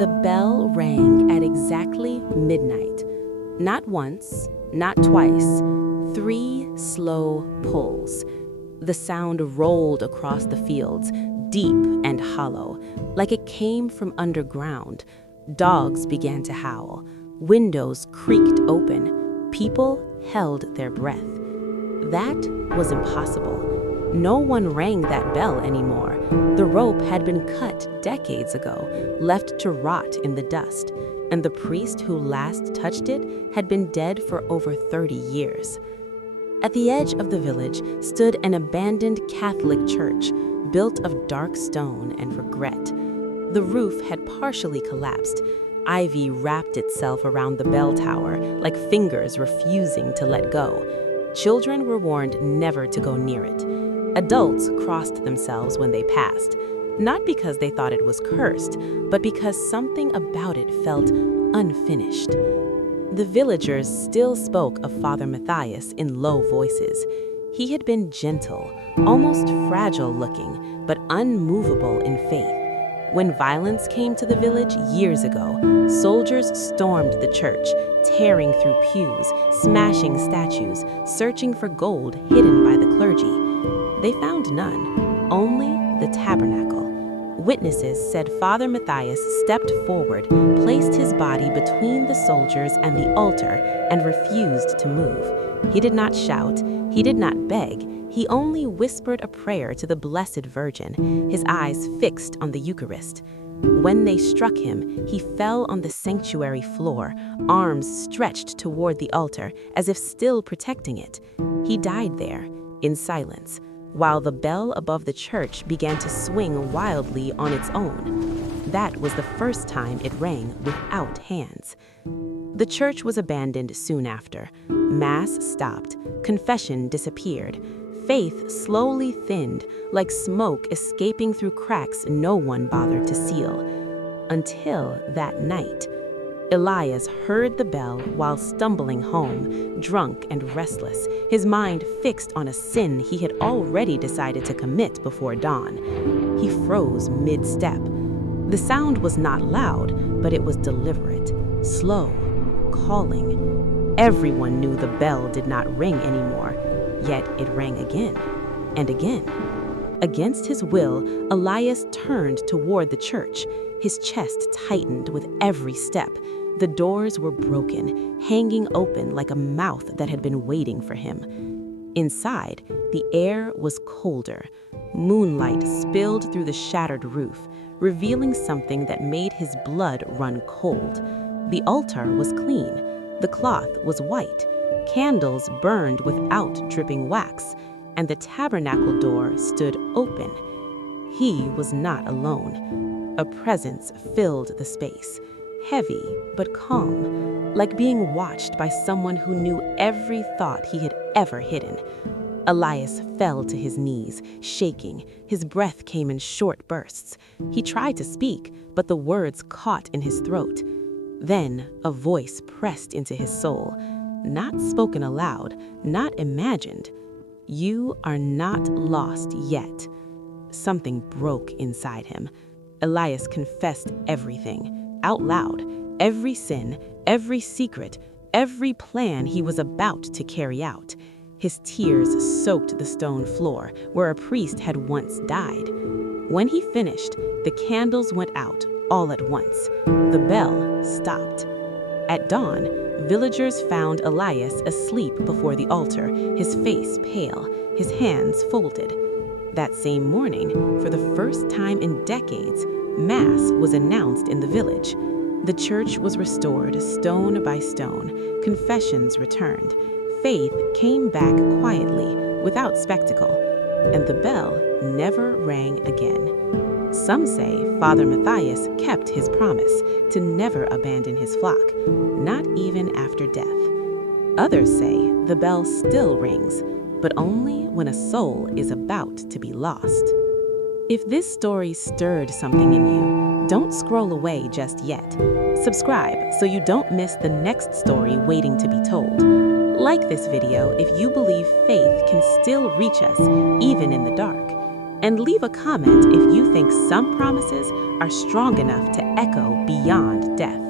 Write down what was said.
The bell rang at exactly midnight. Not once, not twice, 3 slow pulls. The sound rolled across the fields, deep and hollow, like it came from underground. Dogs began to howl. Windows creaked open. People held their breath. That was impossible. No one rang that bell anymore. The rope had been cut decades ago, left to rot in the dust, and the priest who last touched it had been dead for over 30 years. At the edge of the village stood an abandoned Catholic church, built of dark stone and regret. The roof had partially collapsed. Ivy wrapped itself around the bell tower, like fingers refusing to let go. Children were warned never to go near it. Adults crossed themselves when they passed, not because they thought it was cursed, but because something about it felt unfinished. The villagers still spoke of Father Matthias in low voices. He had been gentle, almost fragile-looking, but unmovable in faith. When violence came to the village years ago, soldiers stormed the church, tearing through pews, smashing statues, searching for gold hidden by the clergy. They found none, only the tabernacle. Witnesses said Father Matthias stepped forward, placed his body between the soldiers and the altar, and refused to move. He did not shout, he did not beg, he only whispered a prayer to the Blessed Virgin, his eyes fixed on the Eucharist. When they struck him, he fell on the sanctuary floor, arms stretched toward the altar, as if still protecting it. He died there, in silence, while the bell above the church began to swing wildly on its own. That was the first time it rang without hands. The church was abandoned soon after. Mass stopped. Confession disappeared. Faith slowly thinned, like smoke escaping through cracks no one bothered to seal. Until that night. Elias heard the bell while stumbling home, drunk and restless, his mind fixed on a sin he had already decided to commit before dawn. He froze mid-step. The sound was not loud, but it was deliberate, slow, calling. Everyone knew the bell did not ring anymore, yet it rang again and again. Against his will, Elias turned toward the church. His chest tightened with every step. The doors were broken, hanging open like a mouth that had been waiting for him. Inside, the air was colder. Moonlight spilled through the shattered roof, revealing something that made his blood run cold. The altar was clean. The cloth was white. Candles burned without dripping wax, and the tabernacle door stood open. He was not alone. A presence filled the space. Heavy but calm, like being watched by someone who knew every thought he had ever hidden. Elias fell to his knees, shaking. His breath came in short bursts. He tried to speak, but the words caught in his throat. Then a voice pressed into his soul, not spoken aloud, not imagined. "You are not lost yet." Something broke inside him. Elias confessed everything. Out loud, every sin, every secret, every plan he was about to carry out. His tears soaked the stone floor where a priest had once died. When he finished, the candles went out all at once. The bell stopped. At dawn, villagers found Elias asleep before the altar, his face pale, his hands folded. That same morning, for the first time in decades, Mass was announced in the village. The church was restored stone by stone. Confessions returned. Faith came back quietly, without spectacle, and the bell never rang again. Some say Father Matthias kept his promise to never abandon his flock, not even after death. Others say the bell still rings, but only when a soul is about to be lost. If this story stirred something in you, don't scroll away just yet. Subscribe so you don't miss the next story waiting to be told. Like this video if you believe faith can still reach us, even in the dark. And leave a comment if you think some promises are strong enough to echo beyond death.